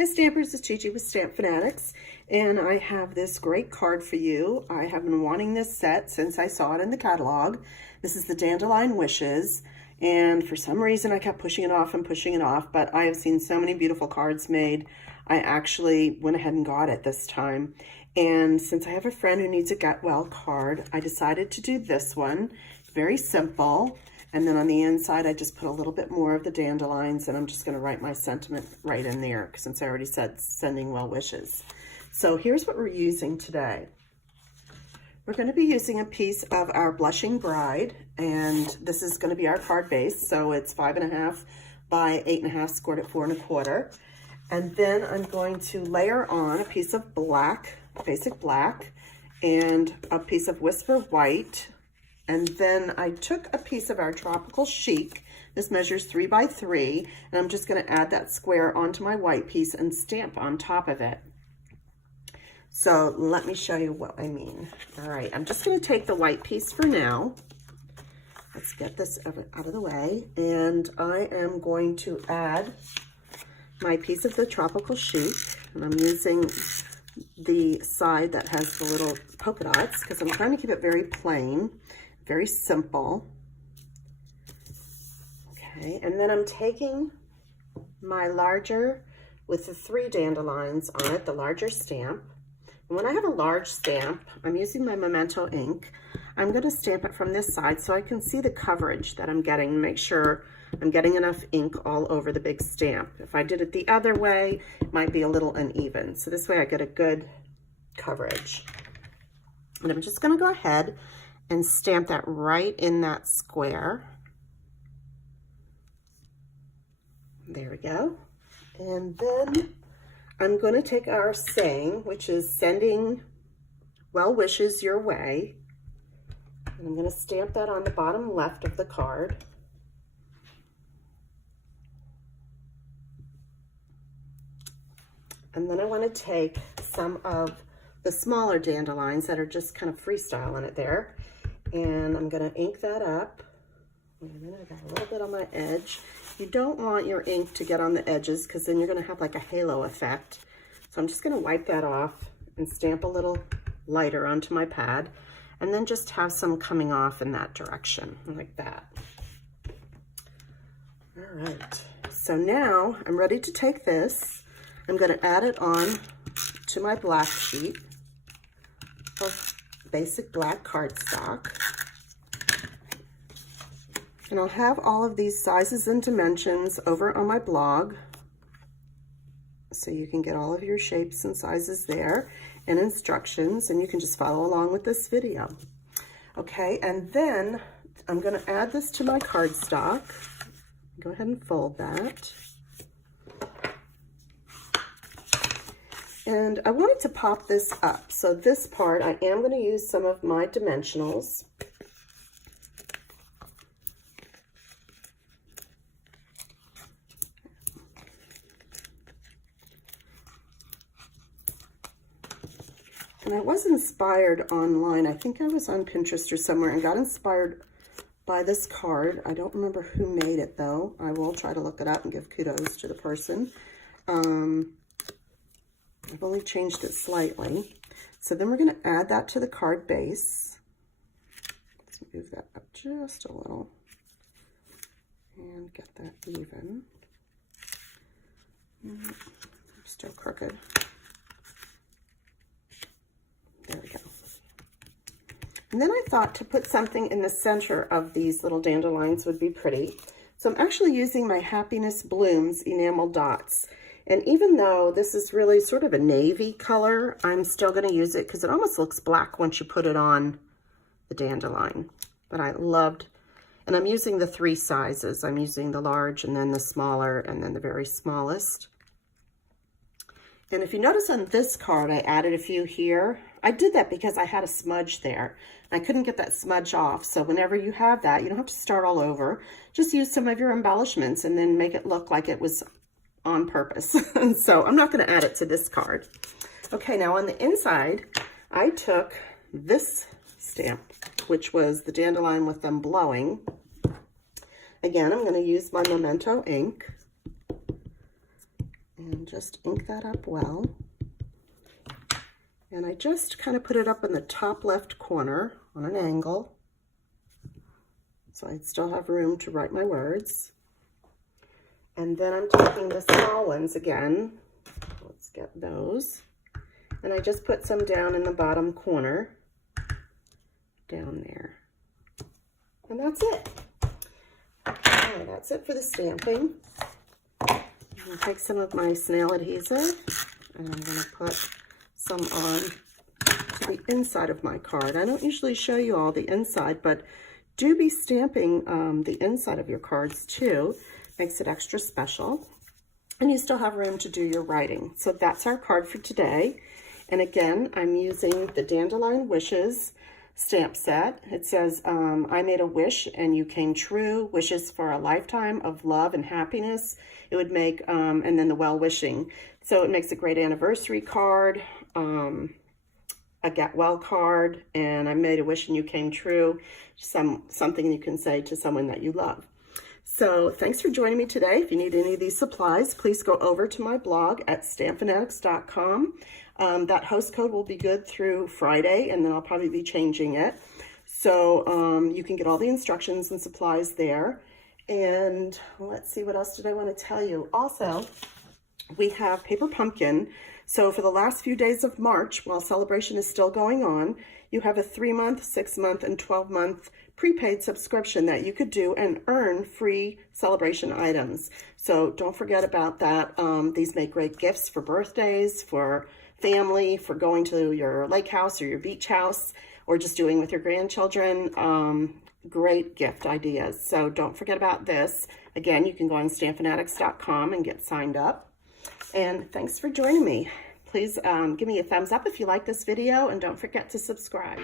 Hi Stampers, it's Gigi with StampFUNatics, and I have this great card for you. I have been wanting this set since I saw it in the catalog. This is the Dandelion Wishes, and for some reason I kept pushing it off and pushing it off, but I have seen so many beautiful cards made, I actually went ahead and got it this time. And since I have a friend who needs a get well card, I decided to do this one. Very simple. And then on the inside, I just put a little bit more of the dandelions, and I'm just going to write my sentiment right in there since I already said sending well wishes. So here's what we're using today. We're going to be using a piece of our Blushing Bride, and this is going to be our card base. So it's 5.5 by 8.5, scored at 4 1/4. And then I'm going to layer on a piece of black, basic black, and a piece of Whisper White. And then I took a piece of our Tropical Chic. This measures 3 by 3, and I'm just going to add that square onto my white piece and stamp on top of it. So let me show you what I mean. All right, I'm just going to take the white piece for now. Let's get this out of the way. And I am going to add my piece of the Tropical Chic, and I'm using the side that has the little polka dots because I'm trying to keep it very plain. Very simple. Okay, and then I'm taking my larger with the 3 dandelions on it, the larger stamp. And when I have a large stamp, I'm using my Memento ink. I'm going to stamp it from this side so I can see the coverage that I'm getting, make sure I'm getting enough ink all over the big stamp. If I did it the other way, it might be a little uneven. So this way I get a good coverage. And I'm just going to go ahead and stamp that right in that square. There we go. And then I'm going to take our saying, which is sending well wishes your way. And I'm going to stamp that on the bottom left of the card. And then I want to take some of the smaller dandelions that are just kind of freestyling it there. And I'm going to ink that up. Wait a minute, I got a little bit on my edge. You don't want your ink to get on the edges because then you're going to have like a halo effect. So I'm just going to wipe that off and stamp a little lighter onto my pad, and then just have some coming off in that direction, like that. All right, so now I'm ready to take this. I'm going to add it on to my black sheet of basic black cardstock. And I'll have all of these sizes and dimensions over on my blog, so you can get all of your shapes and sizes there and instructions, and you can just follow along with this video. Okay, and then I'm going to add this to my cardstock. Go ahead and fold that. And I wanted to pop this up. So this part, I am going to use some of my dimensionals. And I was inspired online. I think I was on Pinterest or somewhere and got inspired by this card. I don't remember who made it though. I will try to look it up and give kudos to the person. I've only changed it slightly. So then we're going to add that to the card base. Let's move that up just a little and get that even. I'm still crooked. There we go. And then I thought to put something in the center of these little dandelions would be pretty. So I'm actually using my Happiness Blooms enamel dots. And even though this is really sort of a navy color, I'm still going to use it because it almost looks black once you put it on the dandelion. But I loved, and I'm using the 3 sizes. I'm using the large and then the smaller and then the very smallest. And if you notice on this card, I added a few here. I did that because I had a smudge there. I couldn't get that smudge off. So whenever you have that, you don't have to start all over. Just use some of your embellishments and then make it look like it was on purpose. So I'm not going to add it to this card. Okay, now on the inside, I took this stamp, which was the dandelion with them blowing. Again, I'm going to use my Memento ink. And just ink that up well. And I just kind of put it up in the top left corner on an angle, so I still have room to write my words. And then I'm taking the small ones again. Let's get those. And I just put some down in the bottom corner, down there. And that's it. Okay, that's it for the stamping. I'm going to take some of my snail adhesive, and I'm going to put some on to the inside of my card. I don't usually show you all the inside, but do be stamping the inside of your cards too. Makes it extra special. And you still have room to do your writing. So that's our card for today. And again, I'm using the Dandelion Wishes stamp set. It says, I made a wish and you came true. Wishes for a lifetime of love and happiness. It would make, and then the well-wishing. So it makes a great anniversary card, a get well card, and I made a wish and you came true. Something you can say to someone that you love. So thanks for joining me today. If you need any of these supplies, please go over to my blog at StampFUNatics.com. That host code will be good through Friday, and then I'll probably be changing it. So you can get all the instructions and supplies there. And let's see, what else did I want to tell you? Also, we have Paper Pumpkin. So for the last few days of March, while celebration is still going on, you have a 3-month, 6-month, and 12-month prepaid subscription that you could do and earn free celebration items. So don't forget about that. These make great gifts for birthdays, for family, for going to your lake house or your beach house, or just doing with your grandchildren. Great gift ideas. So don't forget about this. Again, you can go on StampFUNatics.com and get signed up. And thanks for joining me. Please give me a thumbs up if you like this video, and don't forget to subscribe.